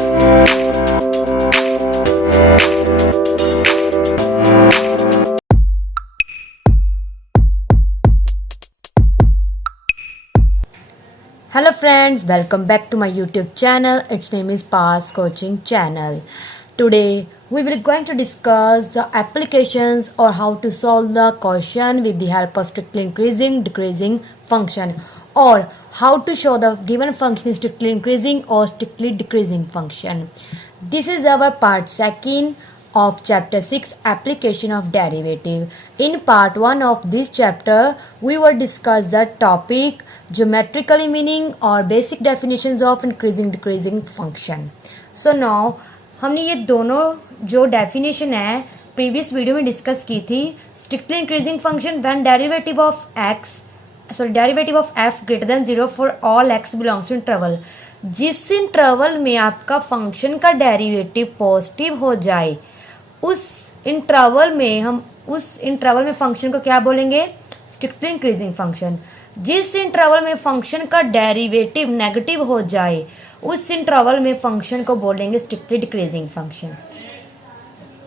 Hello friends, welcome back to my YouTube channel. Its name is Pass Coaching Channel. Today we will going to discuss the applications or how to solve the question with the help of strictly increasing decreasing function, or how to show the given function is strictly increasing or strictly decreasing function. This is our part second of chapter 6, application of derivative. In part 1 of this chapter we will discuss the topic geometrically meaning or basic definitions of increasing decreasing function. So now हमने ये दोनों जो definition है previous video में discuss की थी. Strictly increasing function when derivative of f greater than 0 for all x belongs to interval. जिस interval में आपका फंक्शन का डेरिवेटिव पॉजिटिव हो जाए उस इंटरवल में फंक्शन को क्या बोलेंगे? Strictly increasing function. जिस इंटरवल में फंक्शन का डेरिवेटिव नेगेटिव हो जाए उस इंटरवल में फंक्शन को बोलेंगे स्ट्रिक्टली डिक्रीजिंग फंक्शन.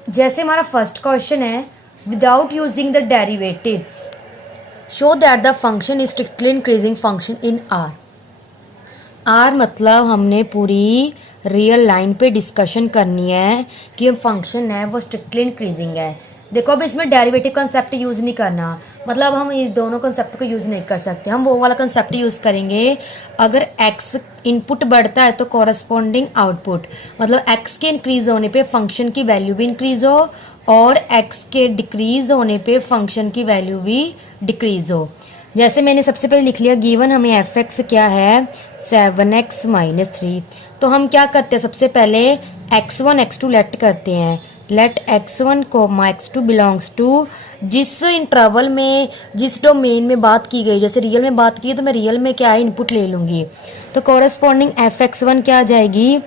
जैसे हमारा फर्स्ट क्वेश्चन है, without using the derivatives show that the function is strictly increasing function in R. R मतलब हमने पूरी रियल लाइन पे डिस्कशन करनी है कि फंक्शन है वो स्ट्रिक्टली इंक्रीजिंग है. देखो अब इसमें डेरिवेटिव कंसेप्ट यूज नहीं करना, मतलब हम इस दोनों कंसेप्ट को यूज नहीं कर सकते. हम वो वाला कंसेप्ट यूज करेंगे अगर x इनपुट बढ़ता है तो कॉरस्पॉन्डिंग आउटपुट, मतलब x के इंक्रीज होने पे फंक्शन की वैल्यू भी इंक्रीज हो और x के डिक्रीज होने पे फंक्शन की वैल्यू भी डिक्रीज हो. जैसे मैंने सबसे पहले लिख लिया गिवन हमें f(x) क्या है 7x - 3. तो हम क्या करते हैं, सबसे पहले x1 x2 लेट करते हैं. Let x1 x2 belongs to जिस इंटरवल में जिस डोमेन में बात की गई, जैसे रियल में बात की है तो मैं रियल में क्या है इनपुट ले लूंगी. तो कॉरस्पॉन्डिंग f(x1) क्या आ जाएगी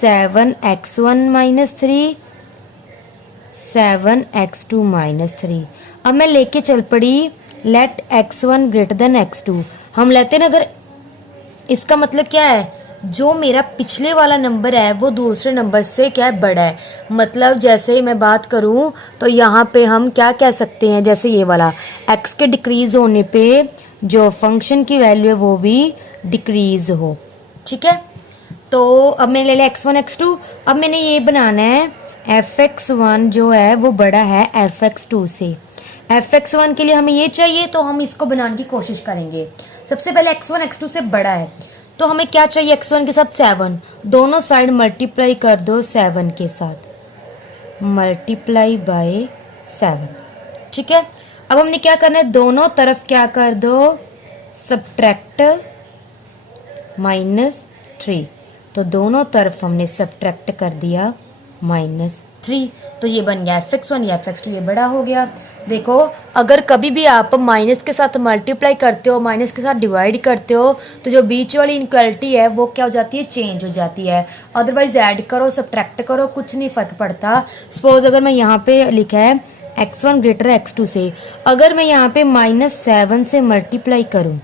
7x1 - 3 7x2 - 3. अब मैं लेके चल पड़ी late x1 greater than x2. हम लेते हैं अगर, इसका मतलब क्या है जो मेरा पिछले वाला नंबर है वो दूसरे नंबर से क्या है बड़ा है. मतलब जैसे मैं बात करूं तो यहाँ पे हम क्या कह सकते हैं, जैसे ये वाला x के डिक्रीज होने पे जो फंक्शन की वैल्यू है वो भी डिक्रीज हो. ठीक है, तो अब मैंने ले लिया x1 x2. अब मैंने ये बनाना है f(x1) जो है वो बड़ा है f(x2) से. f(x1) के लिए हमें ये चाहिए तो हम इसको बनाने की कोशिश करेंगे. सबसे पहले x1 x2 से बड़ा है तो हमें क्या चाहिए, x1 के साथ 7, दोनों साइड मल्टीप्लाई कर दो 7 के साथ, मल्टीप्लाई बाय 7. ठीक है, अब हमने क्या करना है, दोनों तरफ क्या कर दो सब्ट्रैक्ट -3. तो दोनों तरफ हमने सब्ट्रैक्ट कर दिया -3. तो ये बन गया f(x1), ये f(x2), ये बड़ा हो गया. देखो अगर कभी भी आप माइनस के साथ मल्टीप्लाई करते हो, माइनस के साथ डिवाइड करते हो तो जो बीच वाली इनक्वालिटी है वो क्या हो जाती है, चेंज हो जाती है. अदरवाइज ऐड करो सब्ट्रैक्ट करो कुछ नहीं फर्क पड़ता. सपोज अगर मैं यहाँ पे लिखा है x1 ग्रेटर x2 से, अगर मैं यहाँ पे -7 से मल्टीप्लाई करूँ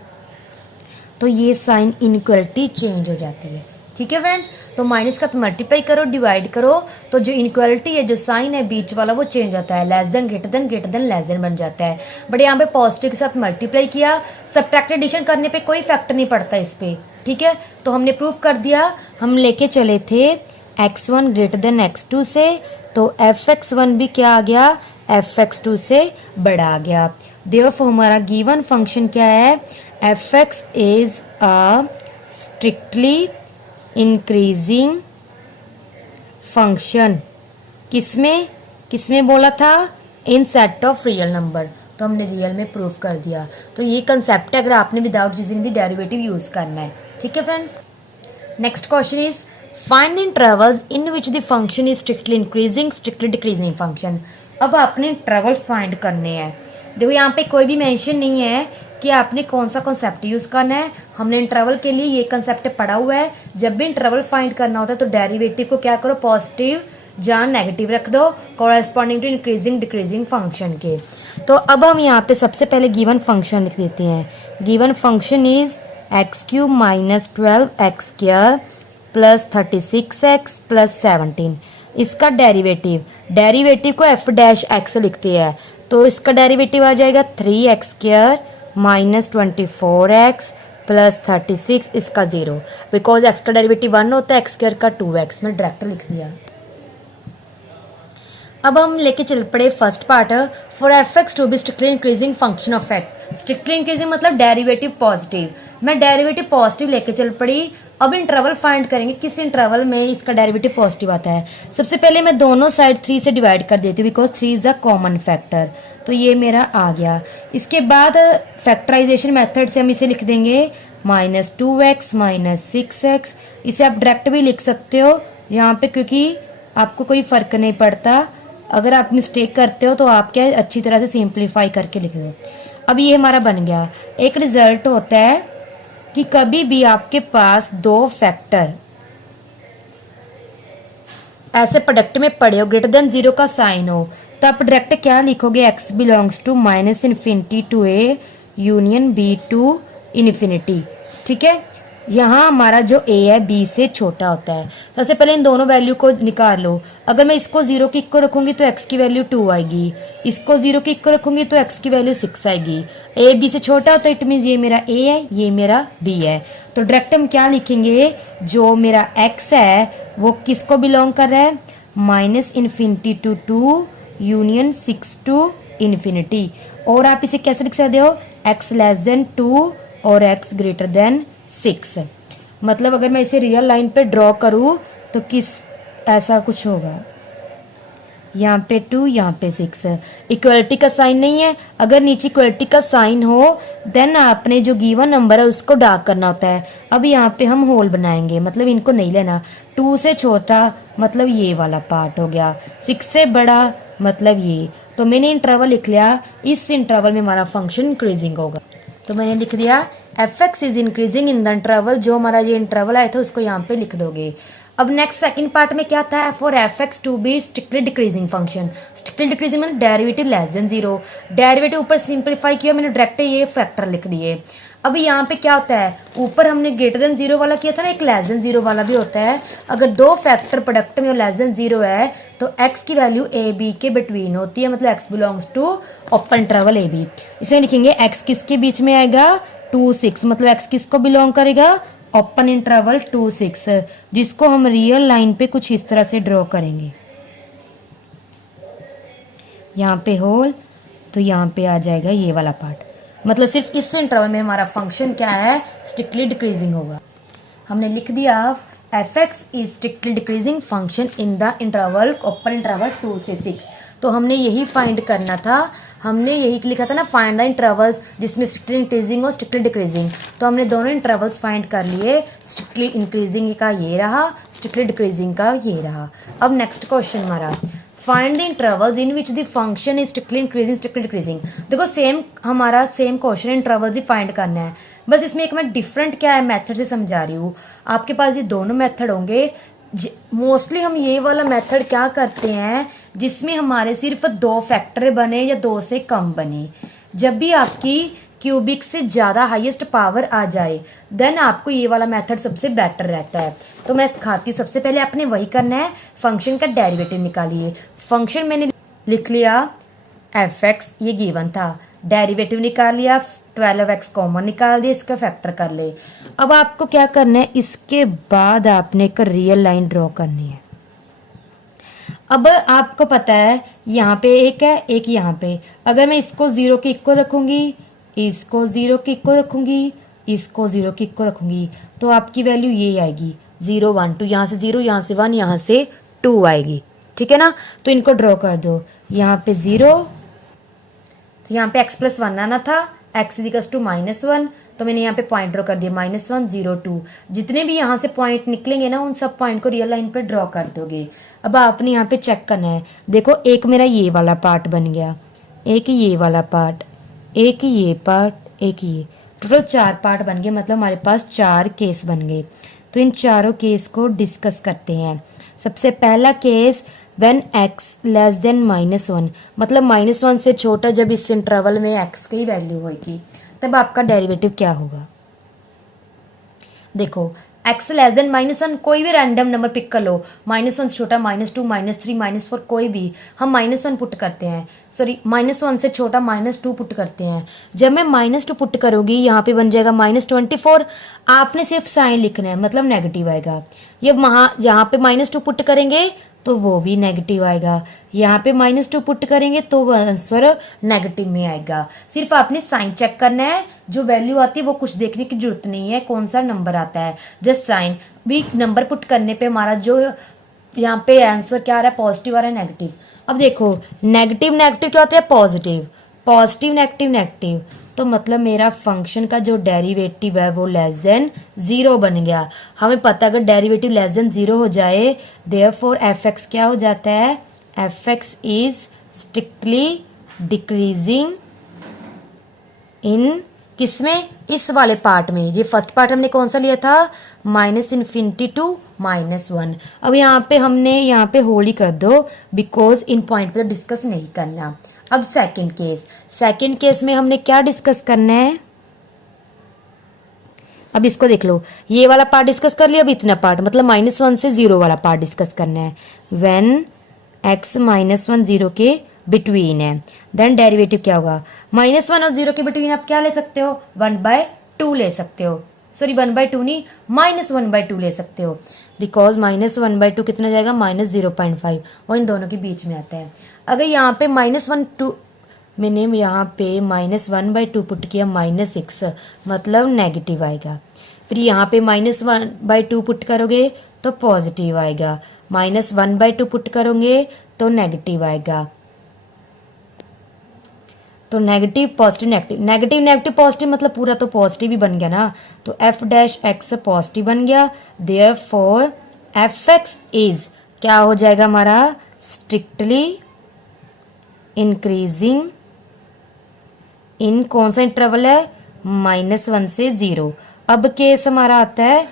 तो ये साइन इनक्वालिटी चेंज हो जाती है. ठीक है फ्रेंड्स, तो माइनस का तो मल्टीप्लाई करो डिवाइड करो तो जो इनक्वालिटी है जो साइन है बीच वाला वो चेंज होता है, less than greater than less than बन जाता है. बट यहाँ पे पॉजिटिव के साथ मल्टीप्लाई किया, सब्ट्रैक्ट एडिशन करने पे कोई फैक्टर नहीं पड़ता इस पे. ठीक है, तो हमने प्रूफ कर दिया. हम लेके चले थे x1 ग्रेटर देन x2 से, तो f(x1) भी क्या आ गया f(x2) से बड़ा आ गया. देयरफॉर हमारा गिवन फंक्शन क्या है, f(x) is a strictly increasing function. किसमें बोला था, इन सेट ऑफ रियल नंबर. तो हमने रियल में प्रूफ कर दिया. तो ये कंसेप्ट है अगर आपने without using the derivative use करना है. ठीक है friends, next question is find the intervals in which the function is strictly increasing strictly decreasing function. अब आपने इंटरवल फाइंड करने हैं. देखो यहाँ पे कोई भी मेंशन नहीं है कि आपने कौन सा कॉन्सेप्ट यूज करना है. हमने इंटरवल के लिए ये कॉन्सेप्ट पढ़ा हुआ है. जब भी इंटरवल फाइंड करना होता है तो डेरिवेटिव को क्या करो, पॉजिटिव या नेगेटिव रख दो corresponding to increasing decreasing function के. तो अब हम यहाँ पे सबसे पहले गिवन फंक्शन लिख देते हैं. Given function is x³ - 12x² plus 36x plus 17। इसका डेरिवेटिव को एफ डैश एक्स लिखते हैं, तो इसका डेरिवेटिव आ जाएगा 3x² माइनस 24x प्लस 36, इसका 0, बिकॉज x का डेरिवेटिव 1 होता है, x² का 2x, में डायरेक्ट लिख दिया। अब हम लेके चल पड़े first part, for f x to be strictly increasing function of x. Strictly increasing मतलब डेरिवेटिव पॉजिटिव, मैं डेरिवेटिव पॉजिटिव लेके चल पड़ी। अब इंटरवल फाइंड करेंगे, किस इंटरवल में इसका डेरिवेटिव पॉजिटिव आता है। सबसे पहले मैं दोनों साइड 3 से डिवाइड कर देती हूँ, because 3 is the common factor, तो ये मेरा आ गया। इसके बाद फैक्टराइजेशन मेथड से हम इसे लिख देंगे -2x माइनस 6x। इसे आप डायरेक्ट भी लिख सकते हो यहाँ पे, क्योंकि आपको कोई फर्क नहीं पड़ता। अगर आप मिस्टेक करते हो तो आप क्या अच्छी तरह से सिंप्लीफाई करके लिख दो। अब ये हमारा बन गया। एक रिजल्ट होता है कि कभी भी आपके पास दो फैक्टर ऐसे प्रोडक्ट में पड़े हो, ग्रेटर देन 0 का साइन हो, तो आप डायरेक्ट क्या लिखोगे, x belongs to -∞ to a union b to infinity. ठीक है, यहाँ हमारा जो a है b से छोटा होता है। सबसे पहले इन दोनों वैल्यू को निकाल लो। अगर मैं इसको 0 के इक्वल रखूंगी तो x की वैल्यू 2 आएगी, इसको 0 के इक्वल रखूंगी तो x की वैल्यू 6 आएगी। a b से छोटा होता है, इट मीन्स ये मेरा a है, ये मेरा b है। तो डायरेक्ट हम क्या लिखेंगे, जो मेरा x है वो किसको बिलोंग कर रहा है, -∞ टू 2 यूनियन 6 टू इन्फिनिटी। और आप इसे कैसे लिख सकते हो, x लेस देन 2 और x ग्रेटर देन 6। मतलब अगर मैं इसे रियल लाइन पे ड्रॉ करूं तो किस ऐसा कुछ होगा, यहाँ पे 2 यहाँ पे 6। इक्वलिटी का साइन नहीं है, अगर नीचे इक्वलिटी का साइन हो देन आपने जो गिवन नंबर है उसको डार्क करना होता है। अब यहाँ पे हम होल बनाएंगे, मतलब इनको नहीं लेना। 2 से छोटा मतलब ये वाला पार्ट हो गया, 6 से बड़ा मतलब ये। तो मैंने इंटरवल लिख लिया, इस इंटरवल में हमारा फंक्शन इंक्रीजिंग होगा। तो मैंने लिख दिया F x is increasing in the interval. जो हमारा ये इंटरवल आया था उसको यहाँ पे लिख दोगे। अब नेक्स्ट सेकंड पार्ट में क्या था, for f x to be strictly decreasing function. Strictly decreasing मतलब डेरिवेटिव लेस देन 0। डेरिवेटिव ऊपर सिंप्लीफाई किया मैंने, डायरेक्ट ये फैक्टर लिख दिए। अब यहाँ पे क्या होता है, ऊपर हमने ग्रेटर देन 0 वाला किया था ना, एक लेस देन 0 वाला भी होता है। अगर दो फैक्टर प्रोडक्ट में लेस देन 0 है तो x की वैल्यू a b के बिटवीन होती है, मतलब x belongs to open interval a b। इसमें लिखेंगे x किसके बीच में आएगा, 2 6, मतलब x किसको बिलोंग करेगा, ओपन इंटरवल 2 6, जिसको हम रियल लाइन पे कुछ इस तरह से ड्रॉ करेंगे। यहाँ पे होल, तो यहाँ पे आ जाएगा ये वाला पार्ट। मतलब सिर्फ इस इंटरवल में हमारा फंक्शन क्या है, स्ट्रिक्टली डिक्रीजिंग होगा। हमने लिख दिया F x is strictly decreasing function in the interval open interval 2 से 6। तो हमने यही फाइंड करना था, हमने यही लिखा था ना, फाइंड द इंटरवल्स जिसमें स्ट्रिक्टली इंक्रीजिंग और स्ट्रिक्टली डिक्रीजिंग। तो हमने दोनों इंटरवल्स फाइंड कर लिए, स्ट्रिक्टली इंक्रीजिंग का ये रहा, स्ट्रिक्टली डिक्रीजिंग का ये रहा। अब नेक्स्ट क्वेश्चन हमारा, find the intervals in which the function is strictly increasing strictly decreasing. देखो सेम हमारा सेम क्वेश्चन, इंटरवल्स ही फाइंड करना है, बस इसमें एक मैं डिफरेंट क्या है मेथड से समझा रही हूँ। आपके पास ये दोनों मेथड होंगे। मोस्टली हम ये वाला मेथड क्या करते हैं जिसमें हमारे सिर्फ 2 फैक्टर बने या 2 से कम बने। जब भी आपकी क्यूबिक से ज्यादा हाईएस्ट पावर आ जाए देन आपको ये वाला मेथड सबसे बेटर रहता है। तो मैं सिखाती हूँ, सबसे पहले आपने वही करना है, फंक्शन का डेरिवेटिव निकालिए। फंक्शन मैंने लिख लिया एफ एक्स, ये गिवन था, डेरिवेटिव निकाल लिया, 12x कॉमन निकाल दिया, इसका फैक्टर कर ले। अब आपको क्या करना है, इसके बाद आपने एक रियल लाइन ड्रॉ करनी है। अब आपको पता है यहाँ पे एक है, एक यहाँ पे। अगर मैं इसको 0 के इक्वल रखूंगी, इसको 0 के इक्वल रखूंगी, इसको 0 के इक्वल रखूंगी, तो आपकी वैल्यू ये आएगी 0 1 2। यहाँ से 0, यहाँ से 1, यहाँ से 2 आएगी। ठीक है ना, तो इनको ड्रॉ कर दो। यहाँ पे 0, तो यहाँ पे x + 1 आना था, x = -1, तो मैंने यहाँ पे पॉइंट ड्रॉ कर दिया, -1 0 2। जितने भी यहाँ से पॉइंट निकलेंगे ना, उन सब पॉइंट को रियल लाइन पे ड्रॉ कर दोगे। अब आपने यहाँ पे चेक करना है, देखो एक मेरा ये वाला पार्ट बन गया, एक ये वाला पार्ट, एक ये पार्ट, एक ये, टोटल 4 पार्ट बन गए। मतलब हमारे पास 4 केस बन गए। तो इन चारों केस को डिस्कस करते हैं। सबसे पहला case, when x less than -1, मतलब -1 से छोटा जब इस इंटरवल में x की वैल्यू होगी तब आपका डेरिवेटिव क्या होगा। देखो एक्स लेस देन -1, कोई भी रैंडम नंबर पिक कर लो, -1 से छोटा, -2, -3, -4, कोई भी, हम -1 पुट करते हैं, सॉरी -1 से छोटा -2 पुट करते हैं। जब मैं -2 पुट करूंगी यहाँ पे बन जाएगा -24। आपने सिर्फ साइन लिखना है, मतलब नेगेटिव आएगा। ये जहाँ पे -2 पुट करेंगे तो वो भी नेगेटिव आएगा, यहाँ पे -2 पुट करेंगे तो वो आंसर नेगेटिव में आएगा। सिर्फ आपने साइन चेक करना है, जो वैल्यू आती है वो कुछ देखने की जरूरत नहीं है, कौन सा नंबर आता है, जस्ट साइन। भी नंबर पुट करने पे हमारा जो यहाँ पे आंसर क्या आ रहा है, पॉजिटिव आ रहा है, नेगेटिव। अब देखो नेगेटिव नेगेटिव क्या होता है, पॉजिटिव, पॉजिटिव नेगेटिव नेगेटिव, तो मतलब मेरा फंक्शन का जो डेरिवेटिव है वो लेस देन 0 बन गया। हमें पता है अगर डेरिवेटिव लेस देन 0 हो जाए, देयरफॉर एफ एक्स क्या हो जाता है, F x is strictly decreasing in किसमें, इस वाले पार्ट में। ये फर्स्ट पार्ट हमने कौन सा लिया था, -∞ टू -1। अब यहाँ पे हमने यहाँ पे होल ही कर दो, बिकॉज इन पॉइंट पे डिस्कस नहीं करना। अब सेकंड केस, सेकंड केस में हमने क्या डिस्कस करना है, अब इसको देख लो, ये वाला पार्ट डिस्कस कर लिया, अब इतना पार्ट मतलब -1 से 0 वाला पार्ट डिस्कस करना है। व्हेन x -1 0 के बिटवीन है, देन डेरिवेटिव क्या होगा, -1 और 0 के बिटवीन आप क्या ले सकते हो, 1/2 ले सकते हो, सॉरी 1/2 नहीं, -1/2 ले सकते हो, बिकॉज -1/2 कितना जाएगा, -0.5, वो इन दोनों के बीच में आता है। अगर यहाँ पे -1/2 मैंने यहाँ पे -1/2 पुट किया, -6 मतलब नेगेटिव आएगा। फिर यहाँ पे -1/2 पुट करोगे तो पॉजिटिव आएगा, -1/2 पुट करोगे तो नेगेटिव आएगा। तो negative positive negative, negative negative positive मतलब पूरा तो पॉजिटिव ही बन गया ना, तो f' पॉजिटिव बन गया। देयरफॉर एफ एक्स इज क्या हो जाएगा हमारा, स्ट्रिक्टली इंक्रीजिंग इन कौन सा इंटरवल है, -1 से 0। अब केस हमारा आता है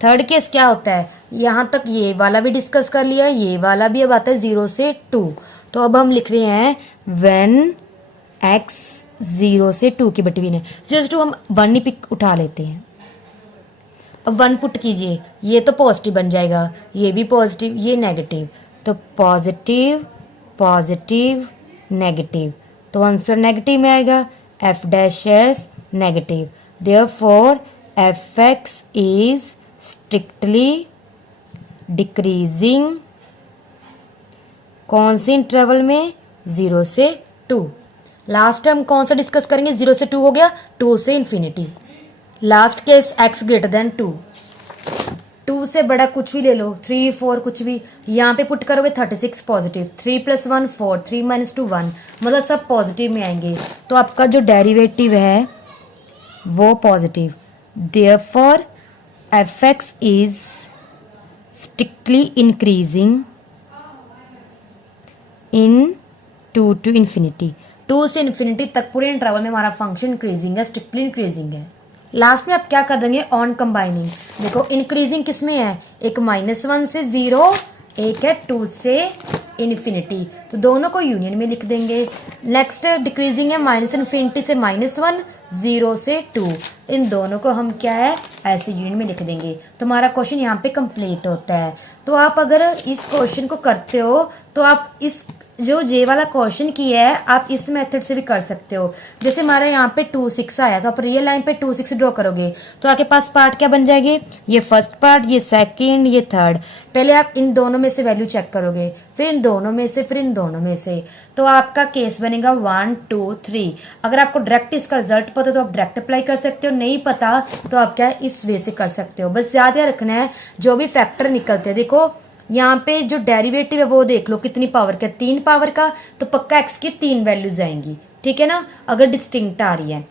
थर्ड केस क्या होता है, यहां तक ये वाला भी डिस्कस कर लिया, ये वाला भी अब आता है 0 से 2। तो अब हम लिख रहे हैं व्हेन x 0 से 2 के बिटवीन है, 0 से 2 हम 1 ही पिक उठा लेते हैं। अब 1 पुट कीजिए, ये तो पॉजिटिव बन जाएगा, ये भी पॉजिटिव, ये नेगेटिव, तो पॉजिटिव पॉजिटिव नेगेटिव, तो आंसर नेगेटिव में आएगा, f' negative. Therefore F x is strictly decreasing कौन से इंटरवल में, 0 से 2। लास्ट हम कौन सा डिस्कस करेंगे, 0 से 2 हो गया, 2 से infinity. Last case x greater than 2, 2 से बड़ा कुछ भी ले लो, 3 4 कुछ भी, यहाँ पे पुट करोगे 36 पॉजिटिव, 3 + 1 4, 3 - 2 1, मतलब सब पॉजिटिव में आएंगे, तो आपका जो डेरिवेटिव है वो positive. Therefore F x is strictly increasing in 2 to infinity, 2 से इन्फिनिटी तक पूरे इंटरवल में हमारा फंक्शन इंक्रीजिंग है, स्ट्रिक्टली इंक्रीजिंग है। लास्ट में आप क्या कर देंगे, ऑन कंबाइनिंग। देखो इंक्रीजिंग किस में है, एक -1 से 0, एक है 2 से इन्फिनिटी, तो दोनों को यूनियन में लिख देंगे। नेक्स्ट डिक्रीजिंग है -∞ से -1, 0 से 2, इन दोनों को हम क्या है ऐसे यूनियन में लिख देंगे, तो हमारा क्वेश्चन यहाँ पे कंप्लीट होता है। तो आप अगर इस क्वेश्चन को करते हो तो आप इस जो जे वाला क्वेश्चन किया है आप इस मेथड से भी कर सकते हो। जैसे हमारे यहाँ पे 2 6 आया, तो आप रियल लाइन पे 2 6 ड्रॉ करोगे तो आपके पास पार्ट क्या बन जाएंगे, ये फर्स्ट पार्ट, ये सेकंड, ये थर्ड। पहले आप इन दोनों में से वैल्यू चेक करोगे, फिर इन दोनों में से, फिर इन दोनों में से, तो आपका केस बनेगा 1 2 3। अगर आपको डायरेक्ट इसका रिजल्ट पता तो आप डायरेक्ट अप्लाई कर सकते हो, नहीं पता तो आप क्या इस वे से कर सकते हो। बस ज्यादा रखना है जो भी फैक्टर निकलते हैं, देखो यहाँ पे जो डेरिवेटिव है वो देख लो कितनी पावर का, 3 पावर का, तो पक्का x की 3 वैल्यूज आएंगी, ठीक है ना। अगर डिस्टिंक्ट आ रही है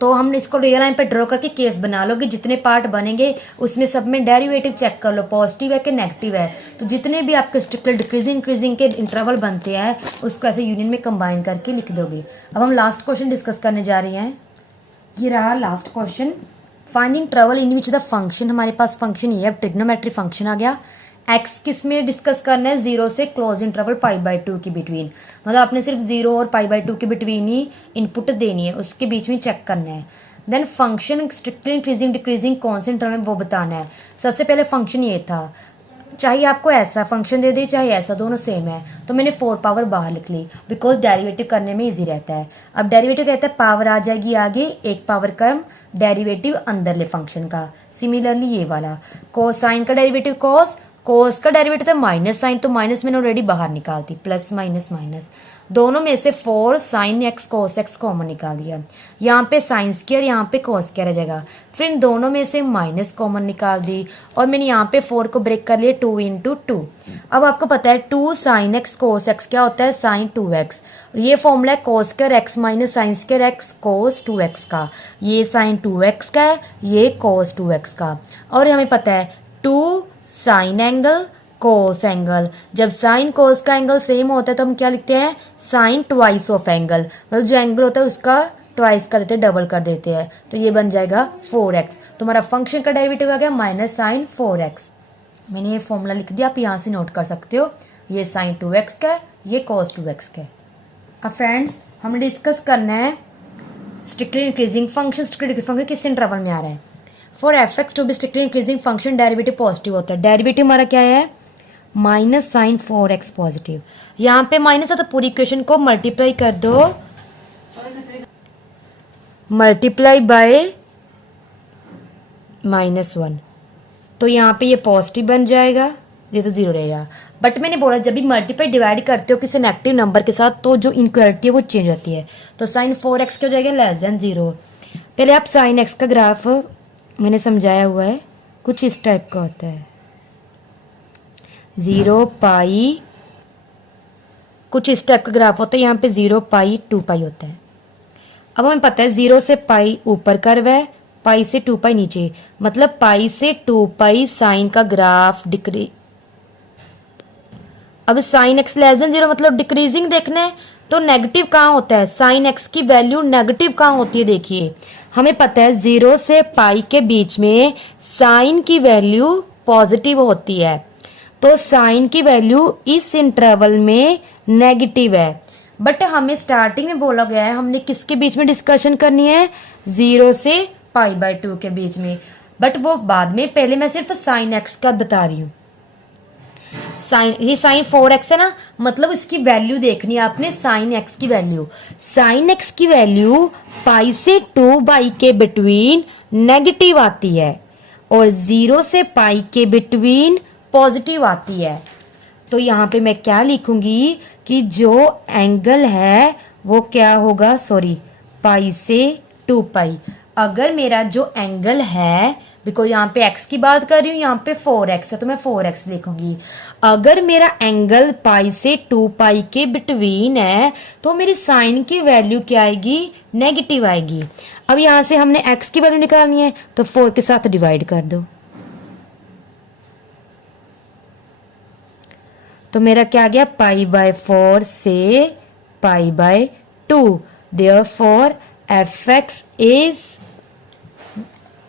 तो हम इसको रियल लाइन पे ड्रॉ करके केस बना लो कि जितने पार्ट बनेंगे उसमें सब में डेरिवेटिव चेक कर लो पॉजिटिव है कि नेगेटिव है। तो जितने भी आपके स्ट्रिक्टली डिक्रीजिंग इंक्रीजिंग के इंटरवल बनते हैं उसको ऐसे यूनियन में कंबाइन करके लिख दोगे। अब हम लास्ट क्वेश्चन डिस्कस करने जा रहे हैं, ये रहा last question, finding interval in which the function, हमारे पास फंक्शन ये है, ट्रिग्नोमेट्री फंक्शन आ गया। एक्स किस में डिस्कस करना है, 0 से क्लोज इंटरवल π/2 के बिटवीन, मतलब आपने सिर्फ 0 और π/2 के बिटवीन ही इनपुट देनी है, उसके बीच में चेक करना है। Then function strictly increasing decreasing कौन से इंटरवल में वो बताना है। सबसे पहले फंक्शन ये था, चाहे आपको ऐसा फंक्शन दे दे चाहे ऐसा, दोनों सेम है, तो मैंने 4 पावर बाहर लिख ली बिकॉज डेरिवेटिव करने में इजी रहता है। अब डेरिवेटिव कहता है पावर आ जाएगी आगे, एक पावर कम, डेरिवेटिव अंदर ले फंक्शन का। सिमिलरली ये वाला कोसाइन का डेरिवेटिव कॉस, कोस का डेरिवेटिव था माइनस साइन, तो माइनस मैंने ऑलरेडी बाहर निकाल दी, प्लस माइनस माइनस, दोनों में से 4 sine x cos x common निकाल दिया, यहाँ पे साइन स्क्वायर यहाँ पे कोस स्क्वायर आ जाएगा, फिर इन दोनों में से माइनस कॉमन निकाल दी और मैंने यहाँ पे 4 को ब्रेक कर लिया 2 इंटू 2। अब आपको पता है 2 साइन एक्स कोस एक्स क्या होता है, साइन 2x, ये फॉर्मूला है cos square x minus sine square x cos 2x का, ये साइन 2x का है, ये कोस 2x का, और हमें पता है 2 साइन एंगल कोस एंगल, जब साइन कोस का एंगल सेम होता है तो हम क्या लिखते हैं, साइन ट्वाइस ऑफ एंगल, मतलब जो एंगल होता है उसका ट्वाइस कर देते हैं, डबल कर देते हैं, तो ये बन जाएगा 4x। तो हमारा फंक्शन का डेरिवेटिव आ गया माइनस साइन 4x। मैंने ये फॉर्मूला लिख दिया, आप यहाँ से नोट कर सकते हो, ये साइन 2x का है, ये कोस 2x का है। अब फ्रेंड्स हमें डिस्कस करना है strictly increasing function, strictly decreasing function किस इंटरवल में आ रहा है। For f x to be strictly increasing function derivative positive होता है, डेरिवेटिव हमारा क्या है माइनस साइन 4x पॉजिटिव, यहाँ पे माइनस है तो पूरी इक्वेशन को मल्टीप्लाई कर दो, मल्टीप्लाई बाय -1, तो यहाँ पे ये पॉजिटिव बन जाएगा, ये तो 0 रहेगा। बट मैंने बोला जब भी मल्टीप्लाई डिवाइड करते हो किसी नेगेटिव नंबर के साथ तो जो इनक्वालिटी है वो चेंज होती है, तो साइन 4x क्या हो जाएगा लेस देन 0। पहले आप साइन x का ग्राफ मैंने समझाया हुआ है, कुछ इस टाइप का होता है, 0 पाई, कुछ इस टाइप का ग्राफ होता है, यहाँ पे 0 पाई 2 पाई होता है। अब हमें पता है 0 से पाई ऊपर कर्व है, पाई से 2 पाई नीचे, मतलब पाई से 2 पाई साइन का ग्राफ डिक्री, अब साइन एक्स लेस देन 0 मतलब डिक्रीजिंग देखना है, तो नेगेटिव कहाँ होता है, साइन एक्स की वैल्यू नेगेटिव कहाँ होती है, देखिए हमें पता है 0 से पाई के बीच में साइन की वैल्यू पॉजिटिव होती है, तो साइन की वैल्यू इस इंटरवल में नेगेटिव है। बट हमें स्टार्टिंग में बोला गया है हमने किसके बीच में डिस्कशन करनी है, 0 से पाई बाय 2 के बीच में, बट वो बाद में, पहले मैं सिर्फ साइन एक्स का बता रही हूँ। साइन, ये साइन 4x है ना, मतलब इसकी वैल्यू देखनी है आपने, साइन एक्स की वैल्यू, साइन एक्स की वैल्यू पाई से 2 बाई के बिटवीन नेगेटिव आती है और 0 से पाई के बिटवीन पॉजिटिव आती है। तो यहाँ पे मैं क्या लिखूंगी कि जो एंगल है वो क्या होगा, सॉरी पाई से 2 पाई, अगर मेरा जो एंगल है, बिकॉज यहाँ पे x की बात कर रही हूँ, यहाँ पे 4x है तो मैं 4x लिखूंगी, अगर मेरा एंगल पाई से 2 पाई के बिटवीन है तो मेरी साइन की वैल्यू क्या आएगी, नेगेटिव आएगी। अब यहाँ से हमने x की वैल्यू निकालनी है तो 4 के साथ डिवाइड कर दो, तो मेरा क्या आ गया पाई बाय 4 से pi by 2, therefore F x is,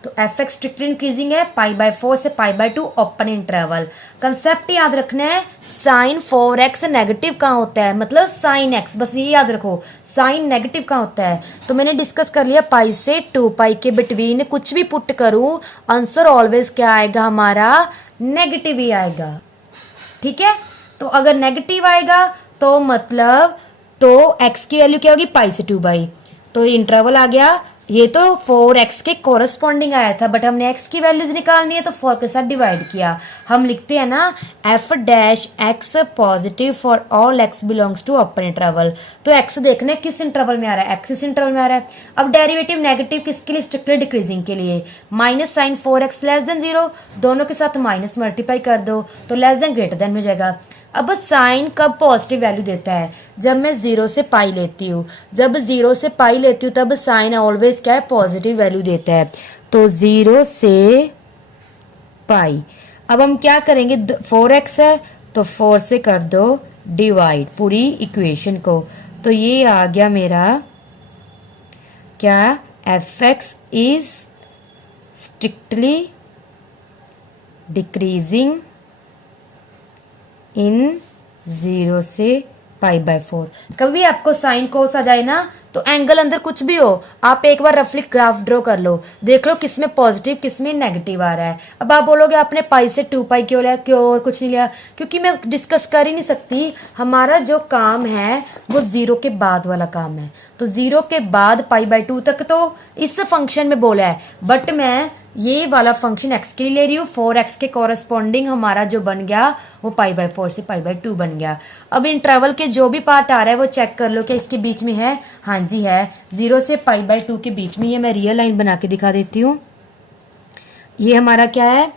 तो एफ एक्स स्ट्रिक्टली इंक्रीजिंग है, पाई बाय 4 से pi by 2 open interval. Concept याद रखना है, साइन 4x नेगेटिव कहाँ होता है, मतलब साइन x, बस ये याद रखो साइन नेगेटिव कहाँ होता है। तो मैंने डिस्कस कर लिया पाई से 2 पाई के बिटवीन कुछ भी पुट करूं आंसर ऑलवेज क्या आएगा हमारा, नेगेटिव ही आएगा, ठीक है। तो अगर नेगेटिव आएगा तो मतलब तो x की वैल्यू क्या होगी, पाई से 2 बाई, तो इंटरवल आ गया, ये तो 4x के कोरस्पॉन्डिंग आया था, बट हमने x की वैल्यूज निकालनी है तो 4 के साथ डिवाइड किया। हम लिखते हैं ना f dash x positive for all x belongs to upper interval, तो x देखने किस इंटरवल में आ रहा है, x इस इंटरवल में आ रहा है। अब डेरिवेटिव नेगेटिव किसके लिए, स्ट्रिक्टली डिक्रीजिंग के लिए, minus sign 4x less than 0, दोनों के साथ माइनस मल्टीप्लाई कर दो तो लेस देन ग्रेटर देन हो जाएगा। अब साइन कब पॉजिटिव वैल्यू देता है, जब मैं 0 से पाई लेती हूँ, जब 0 से पाई लेती हूँ तब साइन ऑलवेज क्या है, पॉजिटिव वैल्यू देता है, तो 0 से पाई। अब हम क्या करेंगे, 4x है तो 4 से कर दो डिवाइड पूरी इक्वेशन को, तो ये आ गया मेरा क्या, F x is strictly decreasing in 0 से π/4। कभी आपको साइन कोस आ जाए ना, तो एंगल अंदर कुछ भी हो, आप एक बार रफली ग्राफ ड्रॉ कर लो, देख लो किसमें पॉजिटिव किसमें नेगेटिव आ रहा है। अब आप बोलोगे आपने पाई से 2π क्यों लिया, क्यों और कुछ नहीं लिया, क्योंकि मैं डिस्कस कर ही नहीं सकती। हमारा जो काम है वो 0 के बाद वाला काम है, तो 0 के बाद π/2 तक तो इस फंक्शन में बोला है, बट मैं ये वाला फंक्शन x के लिए ले रही हूँ। 4x के कॉरेस्पॉन्डिंग हमारा जो बन गया वो π/4 से π/2 बन गया। अब इंटरवल के जो भी पार्ट आ रहा है वो चेक कर लो कि इसके बीच में है। हाँ जी है, 0 से π/2 के बीच में। ये मैं रियल लाइन बना के दिखा देती हूँ। ये हमारा क्या है,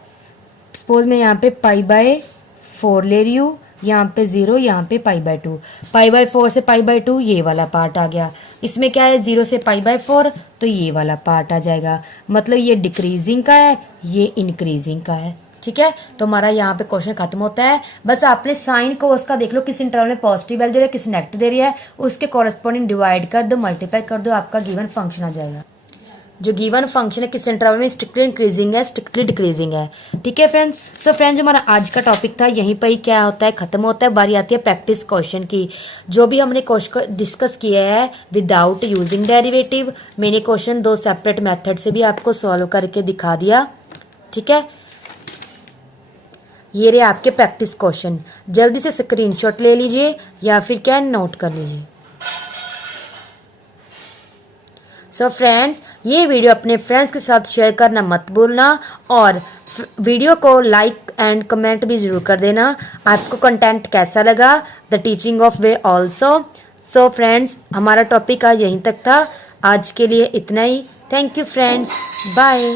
सपोज मैं यहाँ पे π/4 ले रही हूँ, यहाँ पे 0, यहाँ पे π/2। π/4 से π/2 ये वाला पार्ट आ गया। इसमें क्या है, 0 से π/4 तो ये वाला पार्ट आ जाएगा। मतलब ये डिक्रीजिंग का है, ये इंक्रीजिंग का है। ठीक है, तो हमारा यहाँ पे क्वेश्चन खत्म होता है। बस आपने साइन कोस का देख लो, किस इंटरवल में पॉजिटिव वैल्यू दे रही है, किस नेगेटिव दे रही है, उसके कॉरेस्पॉन्डिंग डिवाइड कर दो, मल्टीप्लाई कर दो, आपका गिवन फंक्शन आ जाएगा। जो गिवन फंक्शन है किस इंटरवल में स्ट्रिक्टली इंक्रीजिंग है, स्ट्रिक्टली डिक्रीजिंग है। ठीक है फ्रेंड्स। सो फ्रेंड्स, हमारा आज का टॉपिक था, यहीं पर ही क्या होता है खत्म होता है। बारी आती है प्रैक्टिस क्वेश्चन की। जो भी हमने क्वेश्चन डिस्कस किया है विदाउट यूजिंग डेरिवेटिव, मैंने क्वेश्चन 2 सेपरेट मेथड से भी आपको सॉल्व करके दिखा दिया। ठीक है, ये रहे आपके प्रैक्टिस क्वेश्चन। जल्दी से स्क्रीनशॉट ले लीजिए या फिर क्या नोट कर लीजिए। सो फ्रेंड्स, ये वीडियो अपने फ्रेंड्स के साथ शेयर करना मत भूलना, और वीडियो को लाइक एंड कमेंट भी जरूर कर देना। आपको कंटेंट कैसा लगा, the teaching of way also. So friends, हमारा टॉपिक आज यहीं तक था। आज के लिए इतना ही। Thank you friends, bye.